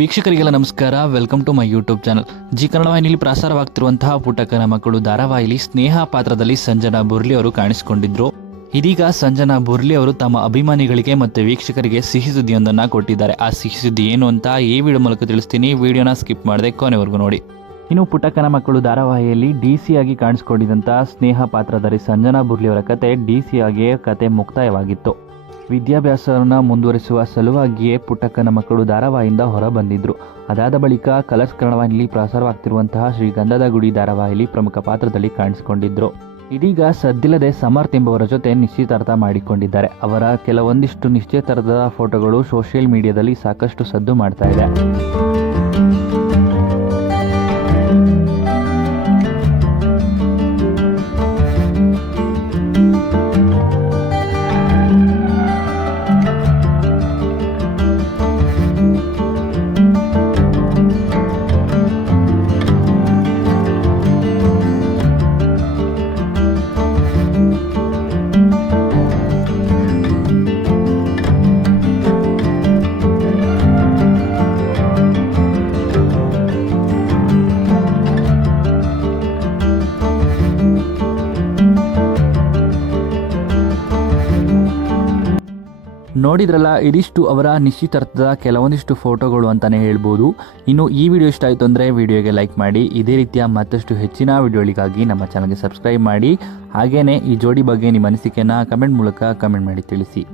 ವೀಕ್ಷಕರಿಗೆಲ್ಲ ನಮಸ್ಕಾರ. Welcome to my YouTube channel. Zee Kannada ವಾಹಿನಿಯಲ್ಲಿ ಪ್ರಸಾರವಾಗ್ತಿರುವಂತಹ ಪುಟ್ಟಕ್ಕನ ಮಕ್ಕಳು ಧಾರಾವಾಹಿಲಿ ಸ್ನೇಹ ಪಾತ್ರದಲ್ಲಿ ಸಂಜನಾ ಬುರ್ಲಿ ಅವರು ಕಾಣಿಸಿಕೊಂಡಿದ್ರು. ಇದೀಗ ಸಂಜನಾ ಬುರ್ಲಿ ಅವರು ತಮ್ಮ ಅಭಿಮಾನಿಗಳಿಗೆ ಮತ್ತು ವೀಕ್ಷಕರಿಗೆ ಸಿಹಿ ಸುದ್ದಿಯೊಂದನ್ನು ಕೊಟ್ಟಿದ್ದಾರೆ. ಆ ಸಿಹಿ ಸುದ್ದಿ ಏನು ಅಂತ ಈ ವಿಡಿಯೋ ಮೂಲಕ ತಿಳಿಸ್ತೀನಿ. ವಿಡಿಯೋನ ಸ್ಕಿಪ್ ಮಾಡದೆ ಕೊನೆವರೆಗೂ ನೋಡಿ. ಇನ್ನು ಪುಟ್ಟಕ್ಕನ ಮಕ್ಕಳು ಧಾರಾವಾಹಿಯಲ್ಲಿ ಡಿಸಿ ಆಗಿ ಕಾಣಿಸಿಕೊಂಡಿದ್ದಂತಹ ಸ್ನೇಹ ಪಾತ್ರಧಾರಿ ಸಂಜನಾ ಬುರ್ಲಿ ಅವರ ಕತೆ ಡಿಸಿ ಆಗಿಯೇ ಕತೆ ಮುಕ್ತಾಯವಾಗಿತ್ತು. ವಿದ್ಯಾಭ್ಯಾಸವನ್ನು ಮುಂದುವರಿಸುವ ಸಲುವಾಗಿಯೇ ಪುಟ್ಟಕ್ಕನ ಮಕ್ಕಳು ಧಾರಾವಾಹಿಯಿಂದ ಹೊರಬಂದಿದ್ರು. ಅದಾದ ಬಳಿಕ ಕಲರ್ಸ್ ಕನ್ನಡ ವಾಹಿನಿಯಲ್ಲಿ ಪ್ರಸಾರವಾಗ್ತಿರುವಂತಹ ಶ್ರೀಗಂಧದ ಗುಡಿ ಧಾರಾವಾಹಿಯಲ್ಲಿ ಪ್ರಮುಖ ಪಾತ್ರದಲ್ಲಿ ಕಾಣಿಸಿಕೊಂಡಿದ್ರು. ಇದೀಗ ಸದ್ದಿಲ್ಲದೆ ಸಮರ್ಥ್ ಎಂಬುವರ ಜೊತೆ ನಿಶ್ಚಿತಾರ್ಥ ಮಾಡಿಕೊಂಡಿದ್ದಾರೆ. ಅವರ ಕೆಲವೊಂದಿಷ್ಟು ನಿಶ್ಚಿತಾರ್ಥದ ಫೋಟೋಗಳು ಸೋಷಿಯಲ್ ಮೀಡಿಯಾದಲ್ಲಿ ಸಾಕಷ್ಟು ಸದ್ದು ಮಾಡ್ತಾ ಇದೆ. ನೋಡಿದ್ರಲ್ಲ, ಇದಿಷ್ಟು ಅವರ ನಿಶ್ಚಿತಾರ್ಥದ ಕೆಲವೊಂದಿಷ್ಟು ಫೋಟೋಗಳು ಅಂತಲೇ ಹೇಳ್ಬೋದು. ಇನ್ನು ಈ ವಿಡಿಯೋ ಇಷ್ಟ ಆಯಿತು ಅಂದರೆ ವಿಡಿಯೋಗೆ ಲೈಕ್ ಮಾಡಿ. ಇದೇ ರೀತಿಯ ಮತ್ತಷ್ಟು ಹೆಚ್ಚಿನ ವಿಡಿಯೋಗಳಿಗಾಗಿ ನಮ್ಮ ಚಾನಲ್ಗೆ ಸಬ್ಸ್ಕ್ರೈಬ್ ಮಾಡಿ. ಹಾಗೆಯೇ ಈ ಜೋಡಿ ಬಗ್ಗೆ ನಿಮ್ಮ ಅನಿಸಿಕೆಯನ್ನು ಕಮೆಂಟ್ ಮೂಲಕ ಕಮೆಂಟ್ ಮಾಡಿ ತಿಳಿಸಿ.